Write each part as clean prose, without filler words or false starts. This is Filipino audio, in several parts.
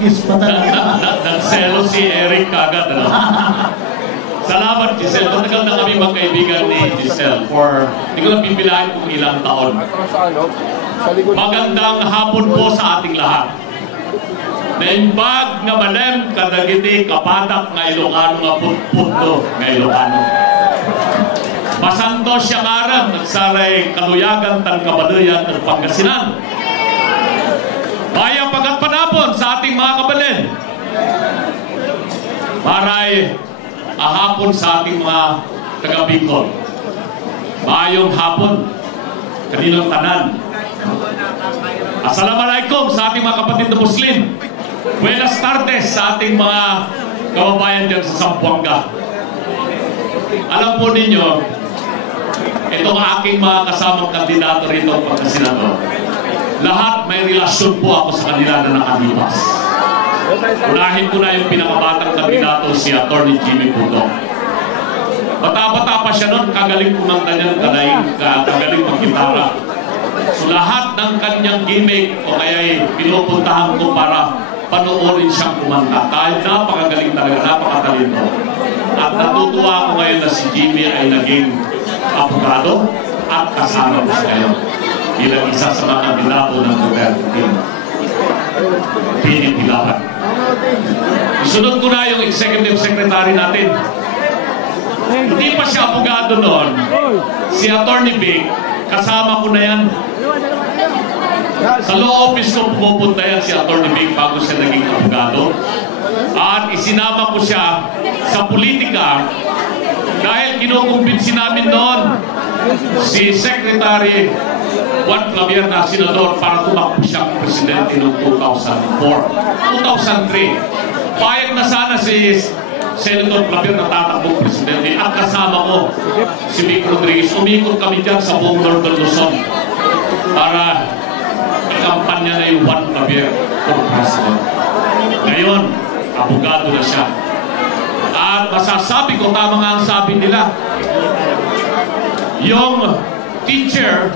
kiss pa talaga. Nagselo si Eric kagad, ano? Salamat, Giselle. Matagal na kami magkaibigan ni Giselle for, hindi ko lang pipilahin kung ilang taon. Magandang hapon po sa ating lahat. Naimbag nga malem, kadagiti, kapatak, nga Ilocano, nga putputo, nga Ilocano. Masanto siya karam, nagsaray kaluyagan, tan kabaluyan, tan Pangasinan. Bayang pagkatpanapon sa ating mga kabalin. Maray, ahapon sa ating mga taga-Bicol. Mayong hapon, kaninang tanan. Assalamualaikum sa ating mga kapatid na Muslim. Buenas tardes sa ating mga kababayan dyan sa Zamboanga. Alam po ninyo, itong aking mga kasamang kandidato rito pagkasenador, lahat may relasyon po ako sa kanila na nakalipas. Unahin ko na yung pinakabatang kandidato, si Atty. Jimmy Puto. Bata-bata pa siya noon, kagaling kumanta niya, kagaling mag-gitara. So lahat ng kanyang gimmick o kaya pinupuntahan ko para panoorin siyang kumanta. Dahil napakagaling talaga, napakatalento. At natutuwa ko ngayon na si Jimmy ay naging abogado at kasama ko siya ngayon bilang isa sa mga kandidato ng Duterte team. Pinipilapan. Isunod ko na yung executive secretary natin. Hindi pa siya abogado noon. Si Atty. Vic, kasama ko na yan. Sa law office ko pupunta yan si Atty. Vic bago siya naging abogado. At isinama ko siya sa politika dahil kinukumbinsi namin noon si Secretary Juan Clavier na senador para tumakbo siyang presidente noong 2004. 2003. Payag na sana si Senator Clavier na tatakbong presidente at kasama ko si Vic Rodriguez. Umikot kami dyan sa buong Northern Luzon para kampanya na yung Juan Clavier for president. Ngayon, abogado na siya. At masasabi ko, tama nga ang sabi nila, yung teacher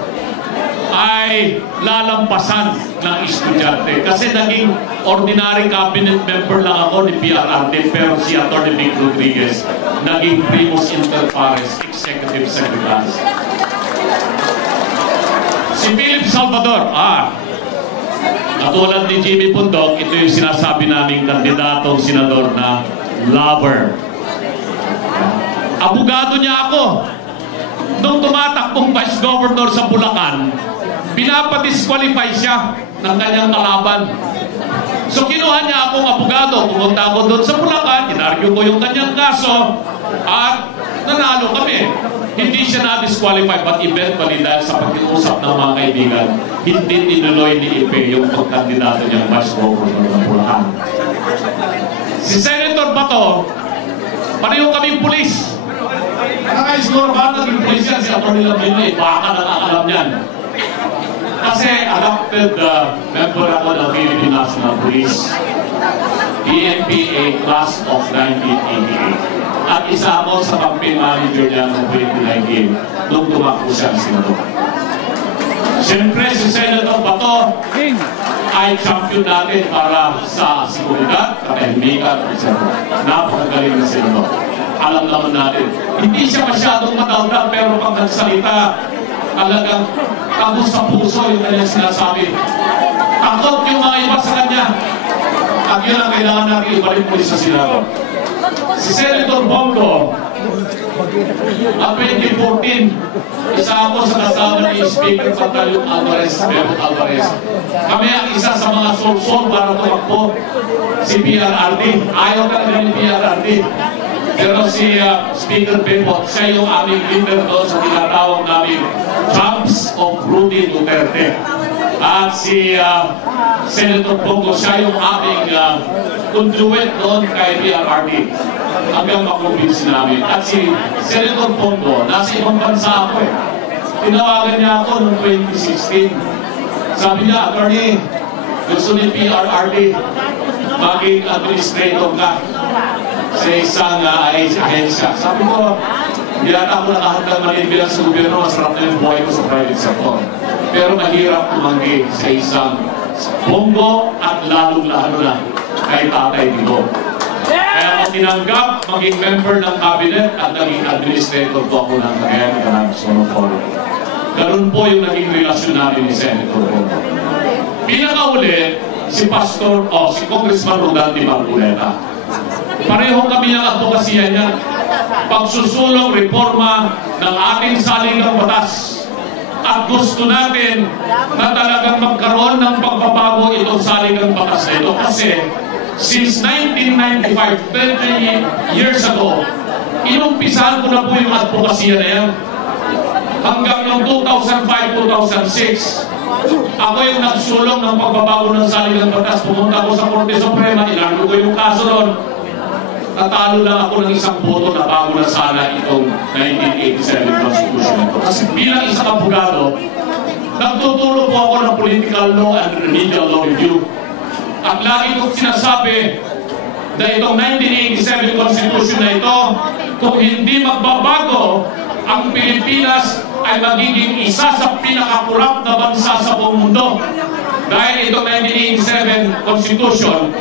ay lalampasan ng estudyante. Kasi naging ordinary cabinet member lang ako ni PRRD, pero si Atty. Vic Rodriguez naging primus inter pares executive secretary. Si Philip Salvador, katulad ni Jimmy Pundok, ito yung sinasabi naming kandidatong senador na lover. Abogado niya ako. Nung tumatakbong vice governor sa Bulacan, pinapadisqualify siya ng kanyang kalaban. So kinuha niya akong abogado. Pumunta ako doon sa Bulacan, inargue ko yung kanyang kaso, at nanalo kami. Hindi siya na-disqualify, but eventually dahil sa pag-iusap ng mga kaibigan, hindi tinuloy ni Ipe yung pagkandidato niyang vice governor ng Bulacan. Si Senator Bato, pareho kaming pulis. Nakakaisiguro ba naging pulis yan si Atty. Lamini? Baka nakakalam yan. Kasi elected member ako ng Philippine National Police, PNPA class of 1988. At isa ako sa campaign manager niya ng 2019 nung tumakbo siya ang senador. Siyempre, si Senator Bato ay champion natin para sa seguridad, katahimikan, etc. Napakagaling na senador. Alam naman natin, hindi siya masyadong matawag, pero pag nagsalita, talagang kabus sa puso yung kanyang sinasabi. Takot yung mga iba sa kanya. At yun ang kailangan natin ibalik muli sa senador. Si Senator Bongo, at 2014, isa ako sa kasama ni Speaker Pantaleon Alvarez, Bebot Alvarez. Kami ang isa sa mga sol-sol para tumakbo si PRRD. Ayaw talaga ni PRRD. Pero si Speaker Bebot, siya yung aming leader doon sa tinatawag namin Champs of Rudy Duterte. At si Senator Bongo, siya yung aming conduit doon kay PRRD hanggang makumbinsi namin. At si Senator Bongo, nasa ibang bansa ako eh. Tinawagan niya ako noong 2016. Sabi niya, Attorney, gusto ni PRRD maging administrator ka sa isang ahensya. Sabi ko, hindi ata ako nakahanggang maliit bilang sa gobyerno, masarap na yung buhay ko sa private sector. Pero mahirap tumanggi sa isang Bongo at lalong-lalo na kay Tatay Digong. Kaya ako tinanggap maging member ng cabinet at naging administrator po ako ng Cagayan de Oro Forum. Ganun po yung naging relasyon namin ni Senator Bono. Pinakauli, si Congressman Rodante Marcoleta. Pareho kami ng advokasya niya. Pagsusulong reforma ng ating saligang batas. At gusto natin na talagang magkaroon ng pagbabago itong saligang batas na ito. Kasi since 1995, 30 years ago, inumpisahan ko na po yung advokasya na yan. Hanggang yung 2005-2006, ako yung nagsulong ng pagbabago ng saligang batas. Pumunta ko sa Korte Suprema, ilargo ko yung kaso doon. Natalo lang ako ng isang boto na bago na sana itong 1987 Constitution ito. Kasi bilang isang abogado, nagtuturo po ako ng political law and remedial law review. At lagi kong sinasabi na itong 1987 Constitution na ito, kung hindi magbabago, ang Pilipinas ay magiging isa sa pinakakurap na bansa sa buong mundo. Dahil itong 1987 Constitution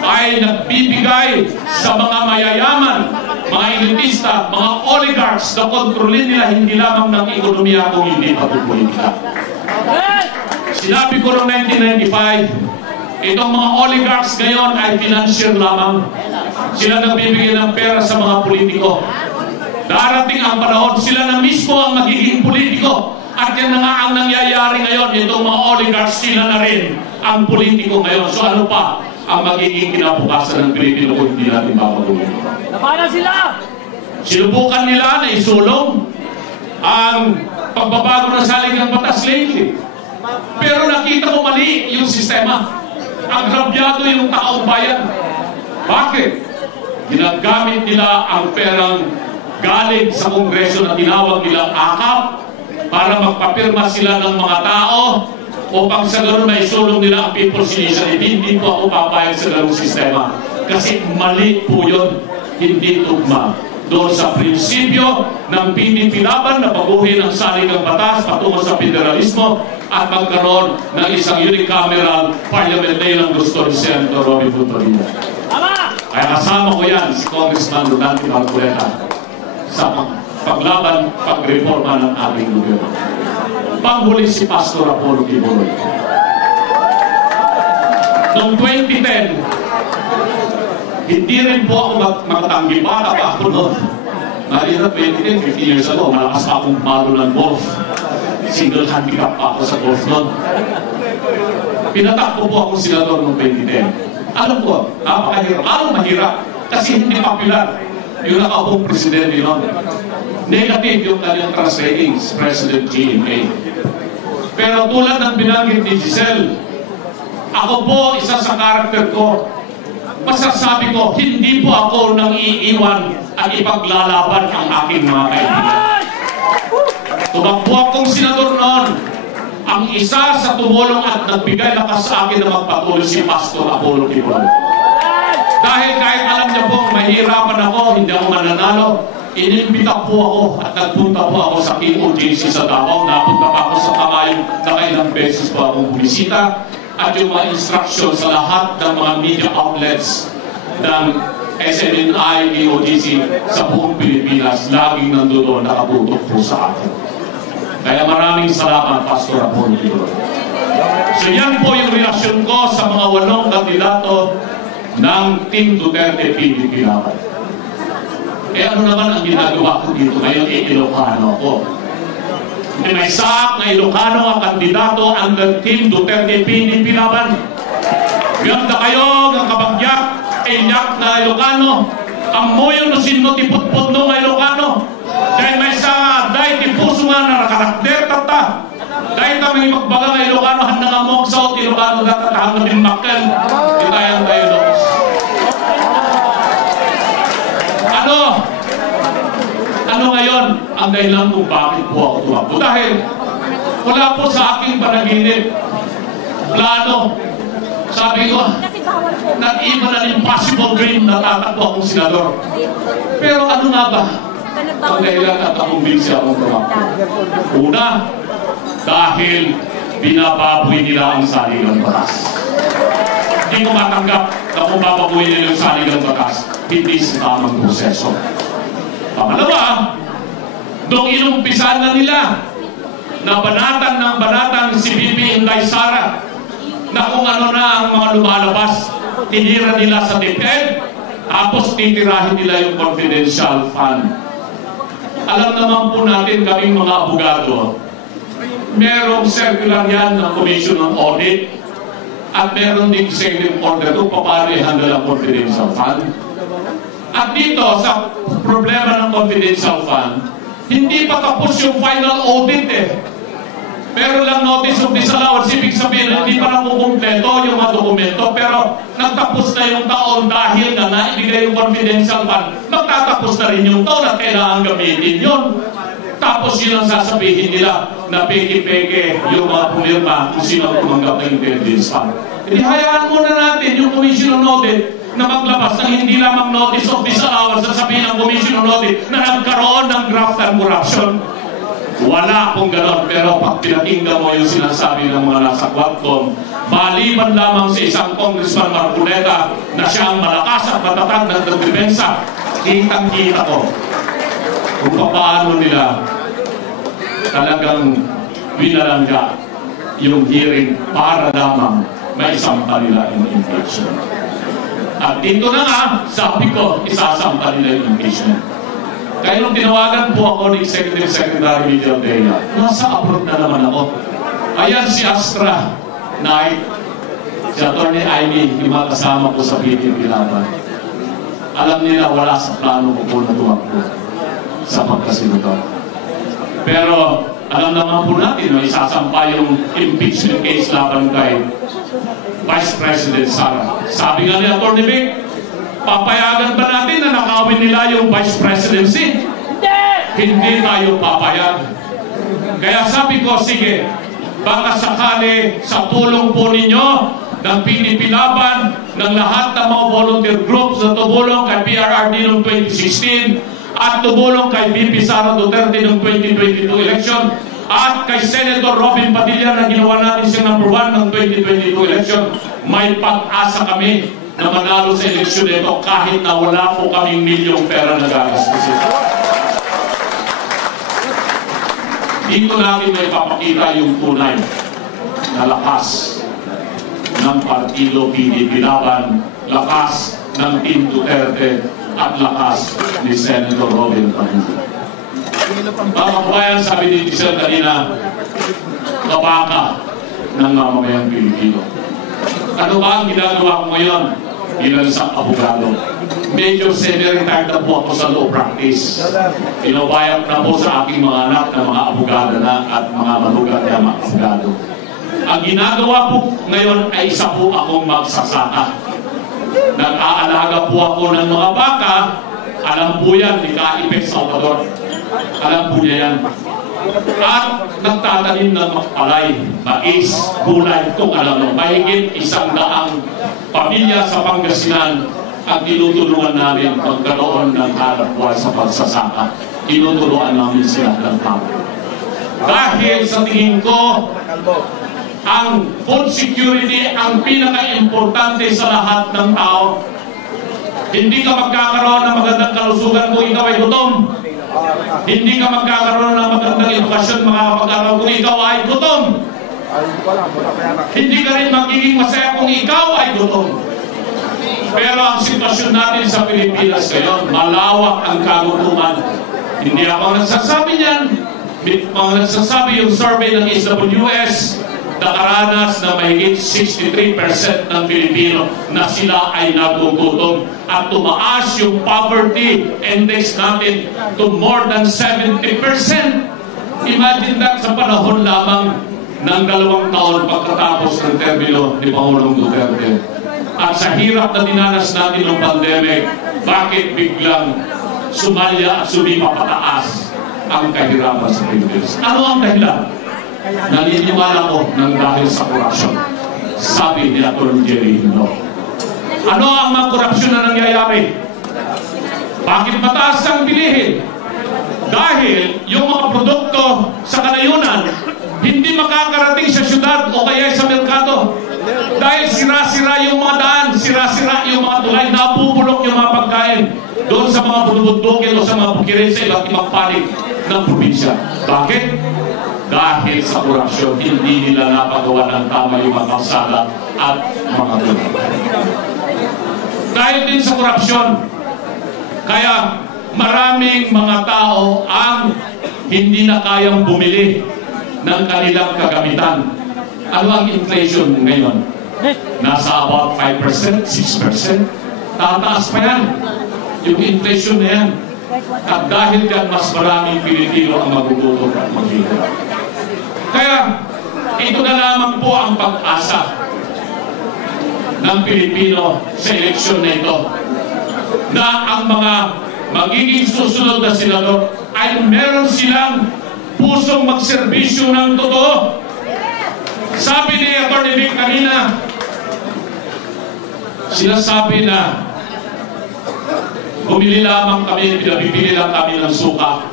ay nagbibigay sa mga mayayaman, mga elitista, mga oligarchs na kontrolin nila hindi lamang ng ekonomiya kung hindi pagpupolitika. Sinabi ko noong 1995, itong mga oligarchs ngayon ay financier lamang. Sila nagbibigay ng pera sa mga politiko. Darating ang panahon, sila na mismo ang magiging politiko. At yan na nga ang nangyayari ngayon. Itong mga oligarchs, sila na rin ang politiko ngayon. So ano pa ang magiging kinabukasan ng Pilipino kung hindi natin babaguhin? Labanan sila! Sinubukan nila na isulong ang pagbabago ng saligang batas lately. Pero nakita ko mali yung sistema. Agrabyado yung taong bayan. Bakit? Ginagamit nila ang perang galing sa Kongreso na tinawag nilang akap para magpapirma sila ng mga tao upang sa ganun may sulong nila ang People's Initiative. Hindi po ako papayag sa ganung sistema. Kasi mali po yun, hindi tugma doon sa prinsipyo ng PDP laban na baguhin ang saligang batas patungo sa federalismo at magkaroon ng isang unicameral parliament na yun ang gusto ni Senator Robby Fontoria. Kaya kasama ko yan si Congressman Rodante Marcoleta sa paglaban, pagreforma ng ating gobyerno. Panghuli si Pastor Apollo Quiboloy. Noong 2010, hindi rin po ako makatanggi. Bata pa ako noon. Narira 2010, 15 years ago, malakas pa akong malo ng golf. Single handicap pa ako sa golf noon. Pinatakbo po akong senador noong 2010. Alam ko, napakahirap. Anong mahirap? Kasi hindi popular. Yung nakaupong presidente noon. Negative yung kanyang trust ratings, President GMA. Pero tulad ng binanggit ni Giselle, ako po, isa sa karakter ko, masasabi ko, hindi po ako nang iiwan at ipaglalaban ang aking mga kaibigan. Tumakbo akong senador noon. Ang isa sa tumulong at nagbigay lakas sa akin na magpatuloy si Pastor Apollo Quiboloy. Dahil kahit alam niya po, mahirapan ako, hindi ako mananalo, inimbita po ako at nagpunta po ako sa KOJC sa Davao. Napunta pa ako sa Kamayong, nakailang beses po akong bumisita. At yung mga instruction sa lahat ng mga media outlets ng SMNI, KOJC sa buong Pilipinas, laging nandoon nakabutok po sa akin. Kaya maraming salamat, Pastor Apollo Quiboloy. So yan po yung relasyon ko sa mga 8 kandidato ng Team Duterte PDP Laban. Ano naman ang ginagawa ko dito ngayon? Ilocano ko. May saak na Ilocano ang kandidato under Team Duterte PDP Laban. Ganda kayo ng kabagyak, inyak na Ilocano. Ang moyo no sinmo tipot-pot no nga Ilocano. Dahil may saak, dahil tipuso nga na nakarakter tata. Dahil kami magbaga nga Ilocano, handa nga mo sa Ilocano dapat hanggang din makkel. Itayang tayo doon. Ano ngayon ang dahilan kung bakit po ako tumakbo? Dahil wala po sa aking panaginip plano. Sabi ko, not even an impossible dream na tatakbo akong senador. Pero ano nga ba ang dahilan at nakumbinsi akong tumakbo? Una, dahil binababoy nila ang saligang batas. Hindi ko matanggap na kung babaguhin nila yung saligang batas, hindi sa tamang proseso. Pangalawa, nung inumpisan na nila na banatan ng banatan si BP Inday Sara na kung ano na ang mga lumalabas, tinira nila sa DepEd, tapos titirahin nila yung confidential fund. Alam naman po natin kaming mga abogado, merong circular yan ng Commission on Audit at meron din executive order kung paano i-handle ang confidential fund. At dito, sa problema ng confidential fund, hindi pa tapos yung final audit eh. Meron lang notice of disallowance, ibig sabihin hindi pa nakukumpleto yung mga dokumento, pero nagtapos na yung taon dahil na naibigay yung confidential fund, magtatapos na rin yung taon at kailangan gamitin yun. Tapos yun ang sasabihin nila na peke-peke yung mga pumirma kung sino tumanggap ng intelligence fund. Hindi hayaan muna natin yung Commission on Audit na maglabas ng hindi lamang notice of disallowance sa sabihin ng Commission on Audit na nagkaroon ng graft and corruption. Wala pong ganon, pero pag pinakinggan mo yung sinasabi ng mga nasa Quadcom, maliban lamang sa isang Congressman Marcoleta na siya ang malakas at matatag ng depensa, kitang-kita ko kung paano nila talagang winalangga yung hearing para lamang maisampa nila yung impeachment. At dito na nga, sabi ko, isasampa nila yung impeachment. Kaya nung tinawagan po ako ni Executive Secretary Miguel Dela, nasa abroad na naman ako. Ayan si Astra Knight, si Atty. Amy, yung mga kasama ko sa PDP Laban. Alam nila wala sa plano ko po na tumakbo sa pagkasinodor. Pero alam naman po natin na isasampa yung impeachment case laban kay Vice President Sara. Sabi nga ni Atty. Vic, papayagan ba natin na nakawin nila yung Vice Presidency? Hindi tayo papayag. Kaya sabi ko, sige, baka sakali sa tulong po ninyo ng PDP Laban, ng lahat ng mga volunteer groups na tumulong kay PRRD noong 2016 at tumulong kay VP Sara Duterte noong 2022 election at kay Senator Robin Padilla na ginawa natin siyang #1 ng 2022 election, may pag-asa kami na manalo sa eleksyon nito kahit na wala po kaming milyong pera na gagastusin. Dito natin may papakita yung tunay na lakas ng Partido PDP Laban, lakas ng Team Duterte at lakas ni Senator Robin Padilla. Mga kabayan, sabi ni Giselle kanina, kabaka ng mamamayang Pilipino. Ano ba ang ginagawa ko ngayon? Bilang isang abogado. Medyo semi-retired na po ako sa law practice. Pinabayang na po sa aking mga anak na mga abogado na at mga manugat na mga abogado. Ang ginagawa po ngayon ay isa po akong magsasaka. Nag-aalaga po ako ng mga baka. Alam po yan ni Kaipek Salvador. Alam po niya yan. At nagtatanim ng makpalay, mais, gulay, kung alam mo, mahigit 100 pamilya sa Pangasinan ang tinutulungan namin magkaroon ng hanap buhay sa pagsasaka. Tinutulungan namin sila ng tao. Dahil sa tingin ko, ang food security ang pinaka-importante sa lahat ng tao. Hindi ka magkakaroon ng magandang kalusugan kung ikaw ay gutom. Hindi ka magkakaroon ng magandang edukasyon makakapag-aral kung ikaw ay gutom. Hindi ka rin magiging masaya kung ikaw ay gutom. Pero ang sitwasyon natin sa Pilipinas ngayon, malawak ang kagutuman. Hindi ako nagsasabi niyan. Mga nagsasabi yung survey ng SWS, nakaranas na mahigit 63% ng Pilipino na sila ay nagugutom at tumaas yung poverty index natin to more than 70%. Imagine that sa panahon lamang ng 2 taon pagkatapos ng termino ni Pangulong Duterte. At sa hirap na dinanas natin ng pandemic, bakit biglang sumalya at sumipa pataas ang kahirapan sa Pilipinas? Ano ang dahilan? Naniniwala ko ng dahil sa korupsyon. Sabi ni Atty. Jerry Hino. Ano ang mga korupsyon na nangyayari? Bakit mataas ang bilihin? Dahil yung mga produkto sa kalayunan hindi makakarating sa syudad o kaya sa merkado. Dahil sira-sira yung mga daan, sira-sira yung mga tulay, napupulok yung mga pagkain doon sa mga bulubundukin o sa mga bukirin sa iba't ibang panig ng probinsya. Bakit? Dahil sa korupsyon, hindi nila napagawa ng tama yung mga kalsada at mga tulay. Dahil din sa korupsyon, kaya maraming mga tao ang hindi na kayang bumili ng kanilang kagamitan. Ano ang inflation ngayon? Nasa about 5%, 6%. Tataas pa yan. Yung inflation na yan. At dahil dyan, mas maraming Pilipino ang magugutom at maghihirap. Kaya, ito na lamang po ang pag-asa ng Pilipino sa eleksyon na ito, na ang mga magiging susunod na senador ay meron silang pusong magserbisyo ng totoo. Sabi ni Atty. Vic kanina, sinasabi na bumili lamang kami, pinabibili lang kami ng suka,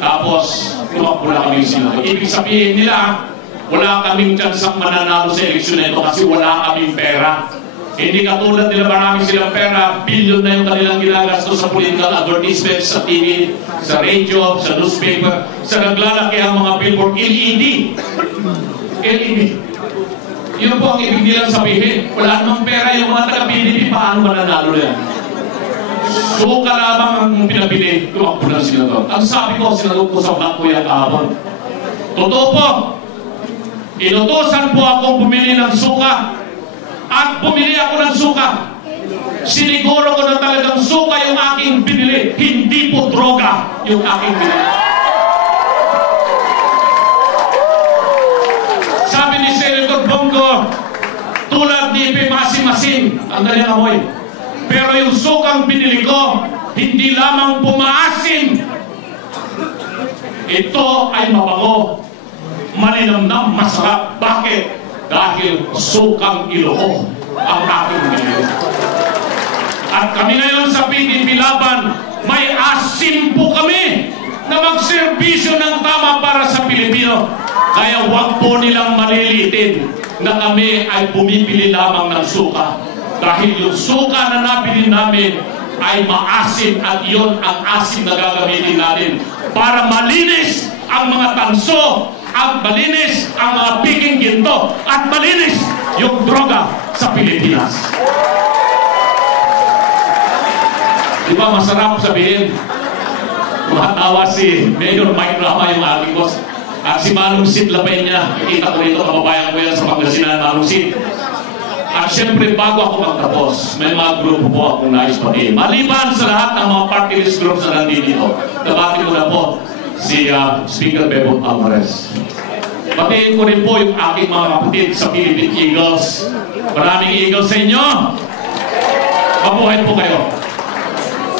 tapos tumakbo na kami senador. Ibig sabihin nila, wala kaming tsansang mananalo sa eleksyon na ito kasi wala kaming pera. Hindi katulad nila, marami silang pera, billion na yung kanilang ginagasto sa political advertisements, sa TV, sa radio, sa newspaper, sa naglalaki ang mga billboard, LED. LED. Yun po ang ibig nilang sabihin. Wala namang pera yung mga taga-PDP, paano mananalo yan? Suka lamang ang pinabili, tumakbo ng senador. Ang sabi ko, senador ko sa Blanco yan kahapon. Totoo po, inutosan po akong bumili ng suka at bumili ako ng suka. Siniguro ko na talagang suka yung aking binili, hindi po droga yung aking binili. Sabi ni Senator Bongo, tulad ni Ipe Masim-Masim, ang kanyang amoy. Pero yung sukang binili ko, hindi lamang pumaasim. Ito ay mabango, maninamnam, masarap. Bakit? Dahil sukang Ilocos ang aking binili. At kami ngayon sa PDP Laban, may asim po kami na magserbisyo ng tama para sa Pilipino. Kaya huwag po nilang malilitin na kami ay bumibili lamang ng suka. Dahil yung suka na nabili namin ay maasim at iyon ang asim na gagamitin natin para malinis ang mga tanso at malinis ang mga piking ginto at malinis yung droga sa Pilipinas. Di ba masarap sabihin? Matawa si Mayor Mike Rama, yung ating boss. At si Manong Sid Lapenya, kita ko rito, kababayan ko yan sa Pangasinan, Manong Sid. At syempre, bago ako magtapos, may mga grupo po akong nais pati. Maliban sa lahat ng mga party list groups na nandito, nabati ko na po si Speaker Bebo Alvarez. Batiin ko rin po yung aking mga kapatid sa Philippine Eagles. Maraming Eagles sa inyo. Mabuhay po kayo.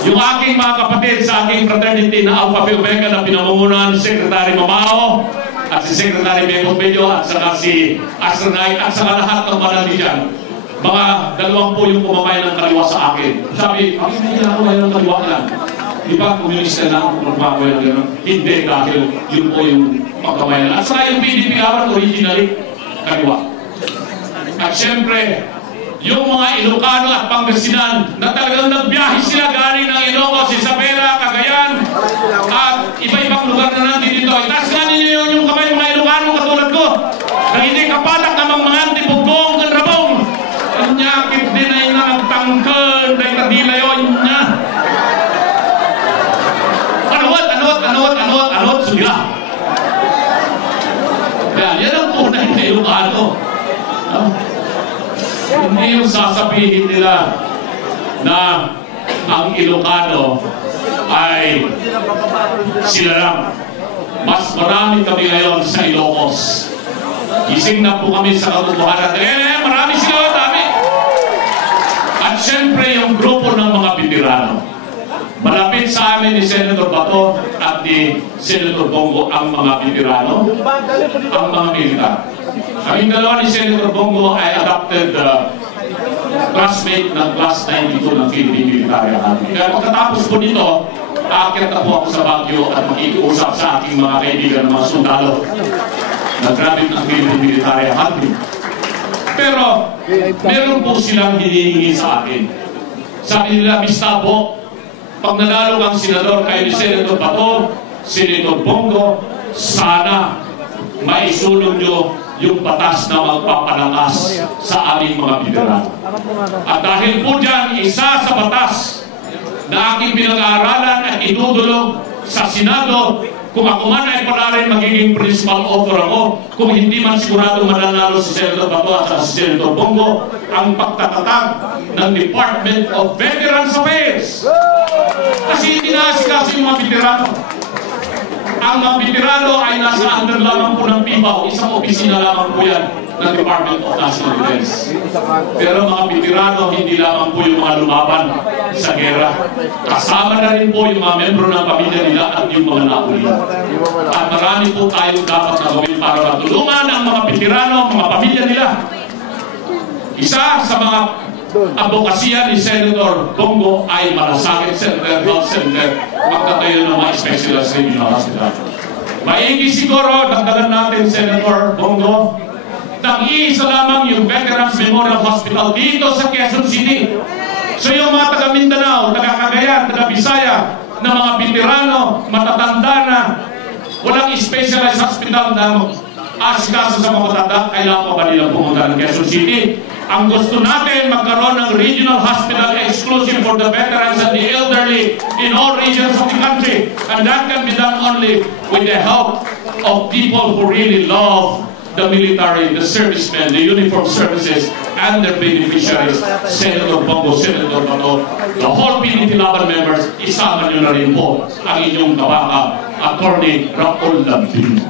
Yung aking mga kapatid sa aking fraternity na Alpha Phi Omega na pinamumunuan ni Secretary Mamao at si Secretary Bebo Bello at saka si Astronite at saka lahat ng mga nandiyan. Mga dalawang po yung pumamay ng kaliwa sa akin. Sabi, bakit hindi na ako ngayon ng kaliwa lang? Di ba, komunista lang kung pumamay ng gano'n? Hindi, dahil yun po yung pagkamay na. At saka yung PDP Laban, originally, kaliwa. At syempre, yung mga Ilocano at Pangasinan na talagang nagbiyahe sila galing ng Ilocos, Isabela, Cagayan, at iba-ibang lugar na nandito dito. Itaas nga ninyo yung kamay mga Ilocano katulad ko na hindi kapatak namang mga antipugong kanrabong. Nyakit din ay nagtangkal dahil kadila yun niya. Anot, sugila. Yan ang tunay na Ilocano. Hindi yung sasabihin nila na ang Ilocano ay sila lang. Mas marami kami ngayon sa Ilocos. Gising na po kami sa katotohanan. Marami sila, dami. At syempre yung grupo ng mga veterano. Malapit sa amin ni Senator Bato at ni Senator Bongo ang mga veterano, ang mga militar. Kaming dalawa ni Senator Bongo ay adopted classmate ng class 92 ng Philippine Military Academy. Kaya pagkatapos po nito, aakyat na po ako sa Baguio at makikiusap sa aking mga kaibigan ng mga sundalo na grabe ng Philippine Military Academy. Pero meron po silang hinihingi sa akin. Sabi nila, Mr. Bo, pag nanalo kang senador kay Senator Bato, Senator Bongo, sana maisulong nyo yung batas na magpapalakas sa aming mga veterano. At dahil po dyan, isa sa batas na aking pinag-aaralan at idudulog sa Senado, kung ako man ay pala rin magiging principal author ako, kung hindi man sigurado mananalo si Senator Bato at si Senator Bongo, ang pagtatatag ng Department of Veterans Affairs. Kasi hindi naasikaso yung mga veterano. Ang mga veterano ay nasa under lamang po ng PIBAW, isang opisina lamang po yan ng Department of National Defense. Pero mga veterano, hindi lamang po yung mga lumaban sa gera. Kasama na rin po yung mga membro ng pamilya nila at yung mga nauli. At marami po tayong dapat na gawin para matulungan ang mga veterano, mga pamilya nila. Isa sa mga advokasya ni Senator Bongo ay malasakit Center, Health Center, magtatayo ng mga specialized regional hospital. Maigi siguro, dagdagan natin, Senator Bongo, nag-iisa lamang yung Veterans Memorial Hospital dito sa Quezon City. So yung mga taga Mindanao, taga Cagayan, taga Bisaya, na mga veterano, matatanda na, walang specialized hospital na asikaso sa mga matanda, kailangan pa ba nilang pumunta ng Quezon City? Ang gusto natin, magkaroon ng regional hospital exclusive for the veterans and the elderly in all regions of the country. And that can be done only with the help of people who really love the military, the servicemen, the uniformed services, and their beneficiaries, Senator Bongo, Senator Bato, the whole PNP Laban members, isama nyo na rin po ang inyong kabaka, Attorney Raul Lambino.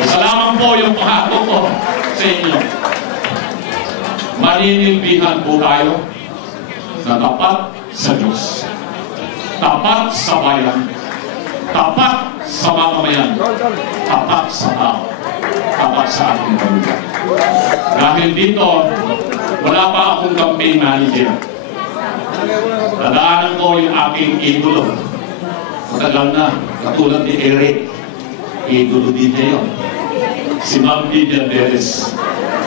Isa lamang po yung pahako ko sa inyo. Maninimbihan po tayo na tapat sa Diyos, tapat sa bayan, tapat sa mamamayan, tapat sa tao, tapat sa ating pamilya. Dahil dito, wala pa akong campaign manager. Nadaanan ko yung aking idolo. Matagal na, katulad ni Eric, idolo din niya yun. Si Ma'am Vivian Perez.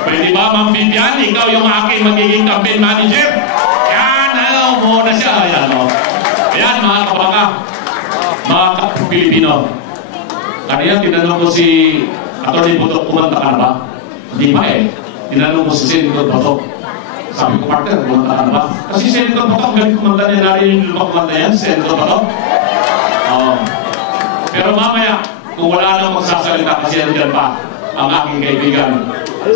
Pwede ba, Ma'am Vivian, ikaw yung aking magiging campaign manager? Yan, muna siya. Ayan, ayan, mga kabaka, mga Pilipino. Kanina, tinanong ko si Atty. Bato, kumanta ka na ba? Hindi ba eh. Tinanong ko si Senator Bato. Sabi ko, partner, kumanta ka na ba? Kasi Senator Bato, ang galing kumanta niya, narin yung lumang kumanta yan, Senator Bato. Pero mamaya, kung wala nang magsasalita kasi nandiyan pa ang aking kaibigan,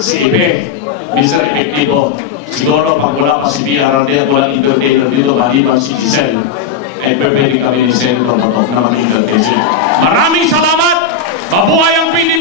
si Ibe, Mr. Epektibo. Siguro pag wala pa si PRRD at walang entertainer dito, maliban si Giselle, ay pwede kami ni Senator Bato na mag-entertain. Maraming salamat! Mabuhay ang Pilipinas!